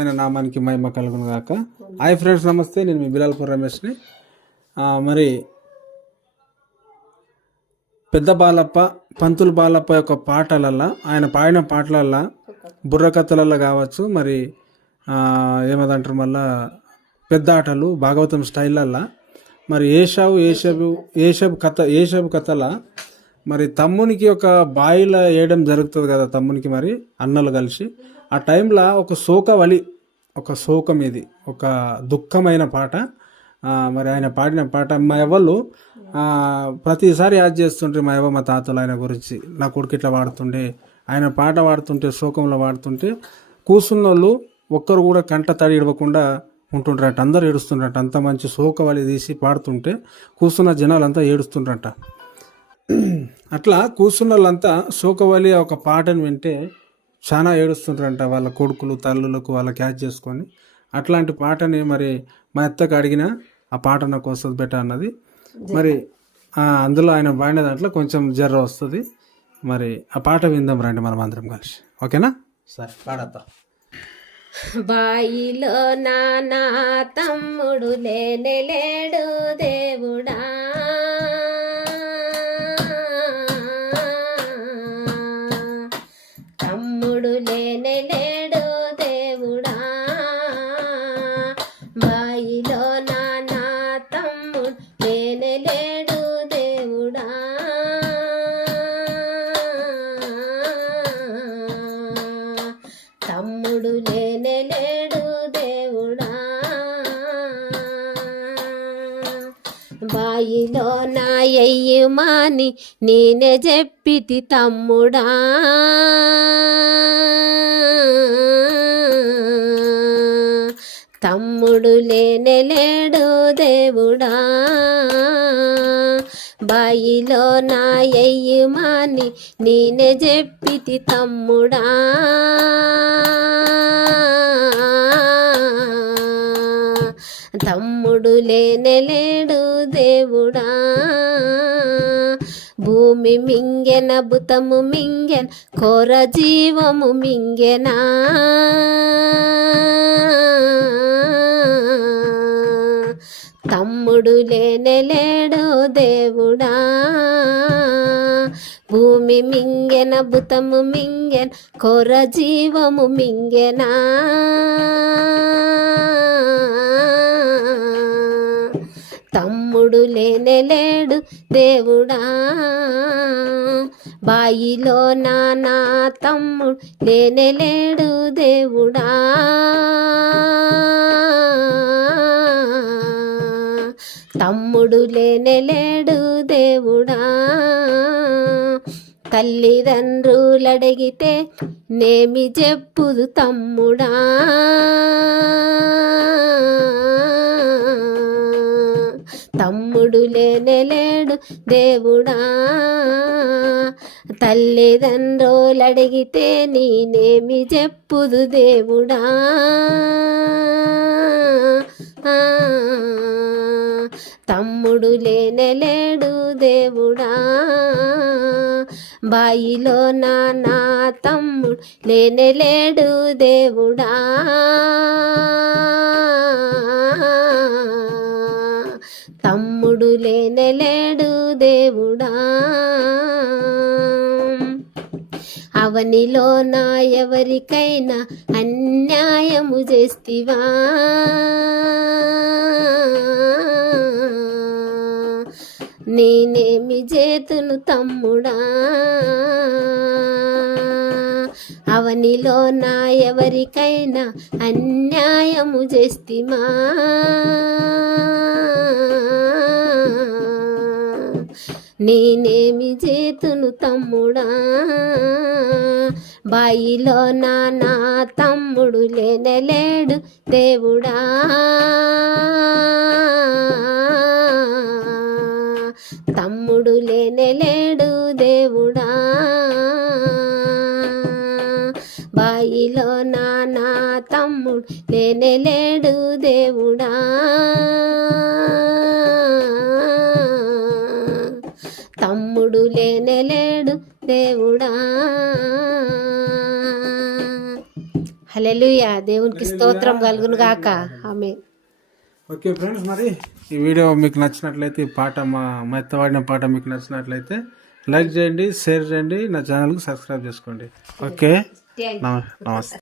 ఆయన నామానికి మహిమ కలుగును గాక. హాయ్ ఫ్రెండ్స్ నమస్తే. నేను మీ బిలాల్పూర్ రమేష్ని. మరి పెద్ద బాలప్ప పంతులు బాలప్ప యొక్క పాటలల్లో ఆయన పాడిన పాటలల్లో బుర్రకథలల్లో కావచ్చు మరి ఏమదంటారు మళ్ళా పెద్ద ఆటలు భాగవతం స్టైలల్లో మరి ఏషావు ఏషబు ఏషబు కథ ఏషబు కథల మరి తమ్మునికి ఒక బాయిలో వేయడం జరుగుతుంది కదా తమ్మునికి మరి అన్నలు కలిసి. ఆ టైంలో ఒక శోక వలి ఒక శోకం ఇది ఒక దుఃఖమైన పాట. మరి ఆయన పాడిన పాట మా ఎవరు ప్రతిసారి యాద్ చేస్తుంటే మా ఎవ మా తాతలు ఆయన గురించి నా కొడుకు ఇట్లా పాడుతుండే ఆయన పాట పాడుతుంటే శోకంలో పాడుతుంటే కూర్చున్న వాళ్ళు ఒక్కరు కూడా కంట తడి ఇడవకుండా ఉంటుండ్రట. అందరు ఏడుస్తుండ్రట. అంత మంచి శోక వలి తీసి పాడుతుంటే కూర్చున్న జనాలంతా ఏడుస్తుండ్రట. అట్లా కూర్చున్న వాళ్ళంతా శోకవలి ఒక పాటను వింటే చాలా ఏడుస్తుంటారంట వాళ్ళ కొడుకులు తల్లులకు వాళ్ళ క్యాచ్ చేసుకొని. అట్లాంటి పాటని మరి మా అత్తకు అడిగిన ఆ పాట నాకు వస్తుంది బెట అన్నది. మరి ఆ, అందులో ఆయన పాడిన దాంట్లో కొంచెం జర్ర వస్తుంది. మరి ఆ పాట విందాం రండి మనం అందరం కలిసి. ఓకేనా? సరే పాడతా బాయిలో నానా తమ్ముడు లేనే లేడు దేవుడా. బాయిలో నాయమాని నేనే చెప్పితి తమ్ముడా. తమ్ముడు లేనే లేడు దేవుడా. బాయిలో నాయమాని నేనే చెప్పితి తమ్ముడా. తమ్ముడు లేనే లేడు దేవుడా. భూమి మింగెన భుతము మింగెన్ కోర జీవము మింగెనా. తమ్ముడు లేనే లేడు దేవుడా. భూమి మింగెన భుతము మింగెన్ కొర జీవము మింగెనా. తమ్ముడు లేనే లేడు దేవుడా. బాయిలో నానా తమ్ముడు లేనే లేడు దేవుడా. తమ్ముడు లేనే లేడు దేవుడా. తల్లిదండ్రులు అడిగితే నేమి చెప్పుదు తమ్ముడా. తమ్ముడు లేనే దేవుడా. తల్లిదండ్రులు అడిగితే నేనేమి చెప్పుదు దేవుడా. తమ్ముడు లేనేలేడు దేవుడా. బాయిలో నానా తమ్ముడు లేనేలేడు దేవుడా. లేడు దేవుడా. అవనిలో నా ఎవరికైనా అన్యాయము చేస్తివా? నేనేమి చేతును తమ్ముడా? అవనిలో నా ఎవరికైనా అన్యాయము చేస్తిమా? నేనేమి చేతును తమ్ముడా? బాయిలో నానా తమ్ముడు లేనలేడు దేవుడా. తమ్ముడు లేనలేడు దేవుడా. బాయిలో నానా తమ్ముడు లేనలేడు దేవుడా. తమ్ముడు లేనలేడు దేవుడా. హల్లెలూయా. దేవునికి స్తోత్రం కలుగును గాక. ఆమె ఓకే ఫ్రెండ్స్ మరి ఈ వీడియో మీకు నచ్చినట్లయితే ఈ పాట మా మెత్తవాడిన పాట మీకు నచ్చినట్లయితే లైక్ చేయండి షేర్ చేయండి నా ఛానల్కి సబ్స్క్రైబ్ చేసుకోండి. ఓకే? నమ- నమస్తే.